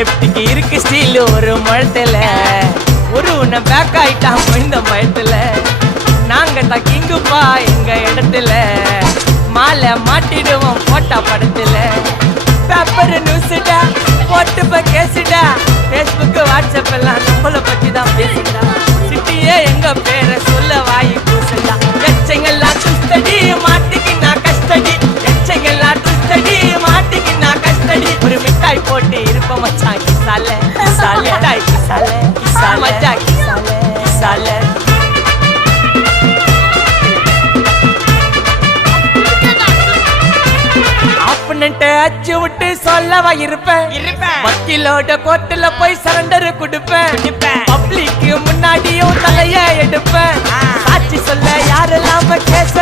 லெப்டிக்கு இருக்கு ஸ்டீல் ஒரு மழத்துல ஒரு உன்னை பேக் ஆயிட்டான் இந்த மயத்துல நாங்க தான் கிங்குப்பா எங்க இடத்துல மாலை மாட்டிடுவோம் போட்டா படத்துல பேப்பர் நியூஸ்டா போட்டு கேசுடா Facebook வாட்ஸ்அப் எல்லாம் நம்மள பத்தி தான் பேசுடா சிட்டியே எங்க பேரை சொல்ல வாய் பூசுடா எச்சங்கெல்லாம் துஸ்தடி மாட்டிக்கு நான் கஸ்டடி எச்சங்கெல்லாம் துஸ்தடி மாட்டிக்கு நான் கஸ்டடி ஒரு மிட்டாய் போட்டு இருப்ப மச்சான் கிசால கிசால மிட்டாய் கிசால கிசால மச்சா கிசால கிசால அச்சு விட்டு சொல்லவா இருப்பேன் வக்கீலோட கோர்ட்டுல போய் சரண்டர் கொடுப்பேன் பப்ளிக்கு முன்னாடியும் தலைய எடுப்பேன் சாட்சி சொல்ல யாரெல்லாம் கேச